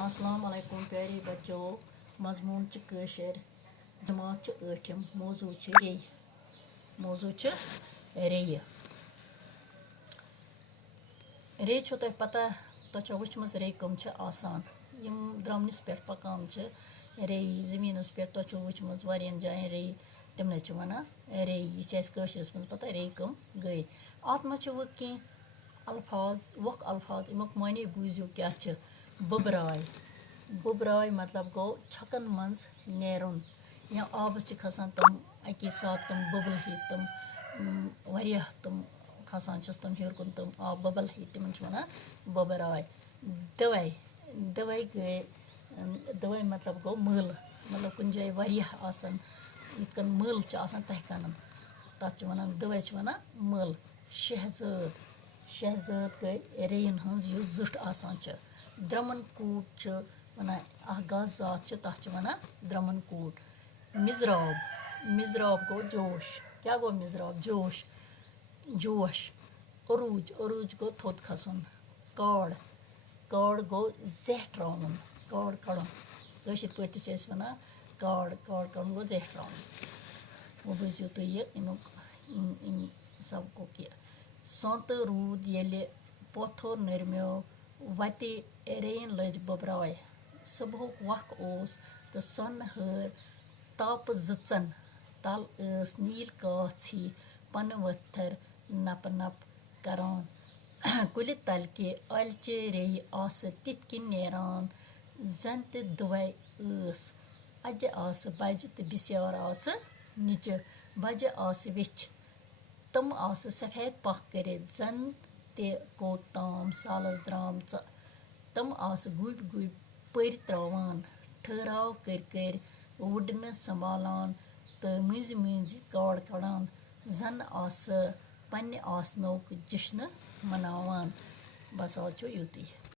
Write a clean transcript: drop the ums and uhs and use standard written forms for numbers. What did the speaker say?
अस्सलाम वालेकुम प्यारे बच्चों। मजमून च कशर जमात च ٲٹھِم मौजू च रेय रे छो तोह पता तो छो वुचमज रे कम छ आसान यम द्रमनिस पे पकान छ रे जमीनस पे तो छो वुचमज वारियन जाय रे तमने छ वना रे ये छ कशरस मज पता रे कम गई आत म छ व के अल्फाज वक अल्फाज इमक माने बूझो क्या छ बुबराय मतलब गो छकन मंज नेरुन या आबस छ खसान तम अकी साथ तम बबल ही तम वारिया तम खसान छस तम हेर कुन तम आब बबल ही तम छ वना बुबराय दवाई गए दवाई मतलब गो मल मतलब कुन जाय वारिया आसन इतकन मल छ आसन तहकन तत छ वना दवाई छ वना मल शहजाद गए रेन हंज यु जुट आसान छ द्रमन कूट छ वना गाज जात छ तत छ वना द्रमन कूट मिजराब गो जोश क्या गो मिजराब जोश अरूज गो थोद खसन काड़ गो जेह ट्राउन काड़ कड़न कशित पे वना काड़ कड़न गो जेह ट्राउन वो बुझो तो ये इन सबको किया संत रूद येले पोथोर नरम्यो वति रेन लज बबराय सुबह वक ओस तो सन हर ताप जचन तल स नील काछी पन वत्थर नप करान कुलि तल के अलचे रे आस तित किन नेरान जन ते दुवै स अज आस बज तो बिस्यार आस निच बज आस विच तम आस सफेद पख करे जन ते को ताम सालस द्राम च तम आस गुब पर त्रावान ठहराव कर वुडन संभालान तो मज काड़ कड़ान जन आस पन्ने आसनोक जश्न मनावान बस आज युती।